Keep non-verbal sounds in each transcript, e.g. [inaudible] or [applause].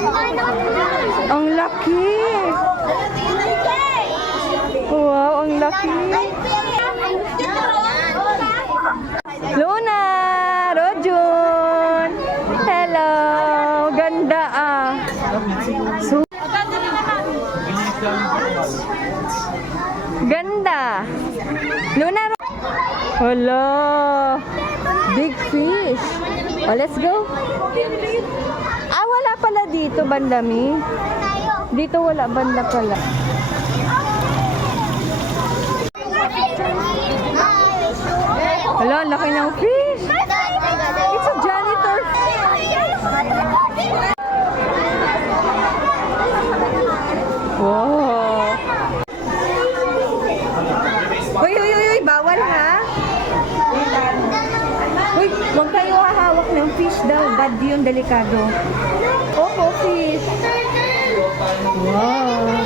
Ang laki! Wow, ang laki! Luna! Rojun! Hello! Ganda ah! So, Ganda! Luna! Hello! Big fish! Oh, let's go! pala dito, bandami? Dito wala banda pala. Hala, laki ng fish! It's a janitor! Wow! Uy, uy, uy, uy, bawal ha! Uy, huwag kayo hahawak ng fish daw. Bad yun, delikado. Opo, sis. Wow.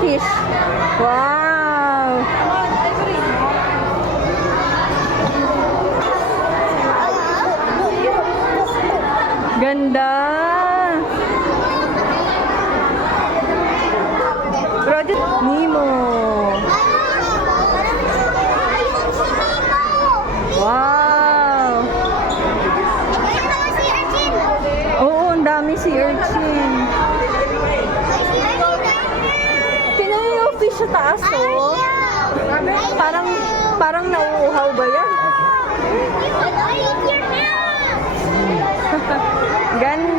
fish. Wow! Ganda! piraso. Parang, parang nauuhaw ba yan? [laughs] Ganda.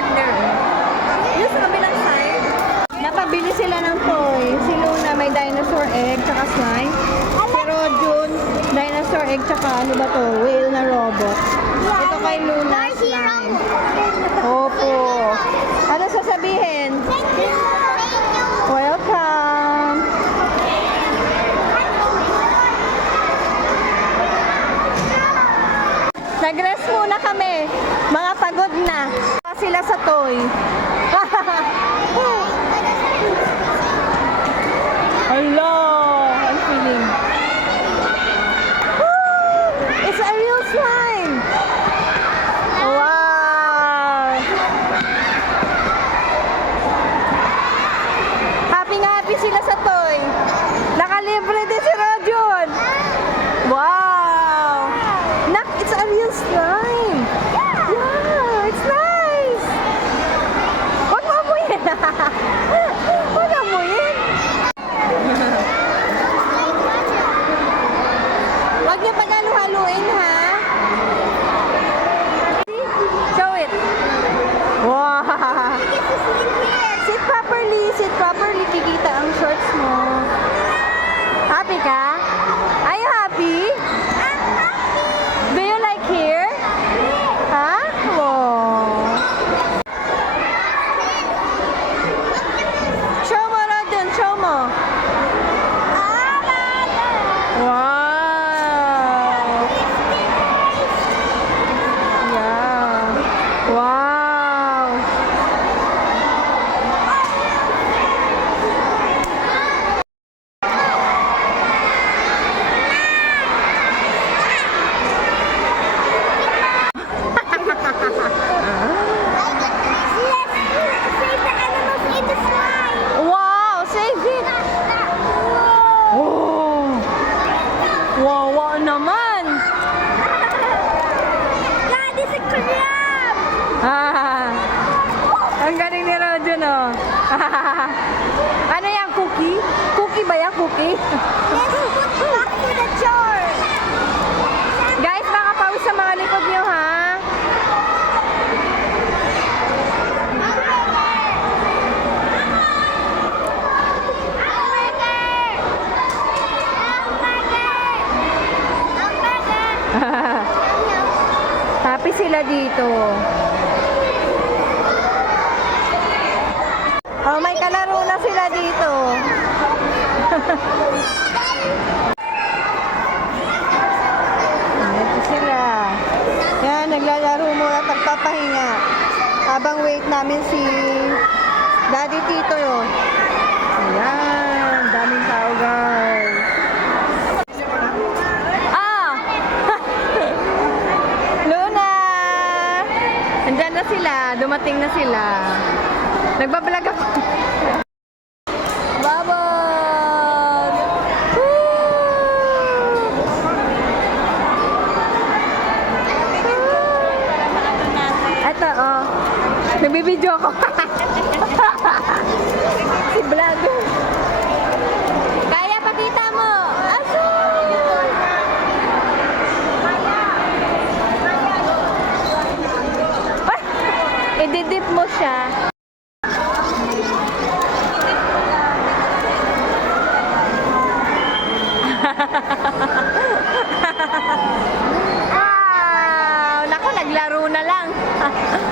There. Yung sa kabilang side. Napabili sila ng toy. Si Luna may dinosaur egg, tsaka slime. Si Rojun, dinosaur egg, tsaka ano ba to? Whale na robot. Ito kay Luna, slime. Opo. Ano sasabihin? Sila sa toy. [laughs] Hello! I'm feeling. Woo! It's a real slime! Wow! Happy na happy sila sa toy. Nakalibre din si Rojon. Wow! Nak, it's a real slime. is it proper Ang galing ni Rojo, no? [laughs] ano yan, cookie? Cookie ba yan, cookie? Guys, baka pause sa mga likod nyo, ha? [laughs] Happy sila dito. Oh, may kalaro na sila dito. Ito sila. Yan, naglalaro muna at nagpapahinga. Habang wait namin si Daddy Tito yun. Ayan, daming tao guys. Ah! [laughs] Luna! Andyan na sila, dumating na sila. Nagbablog ako. Babon! Ito, oh. Nagbibideo ako. [laughs] si vlogger. Kaya pakita mo. Aso! Ah! Ididip mo siya. [laughs] wow! Naku, naglaro na lang. [laughs]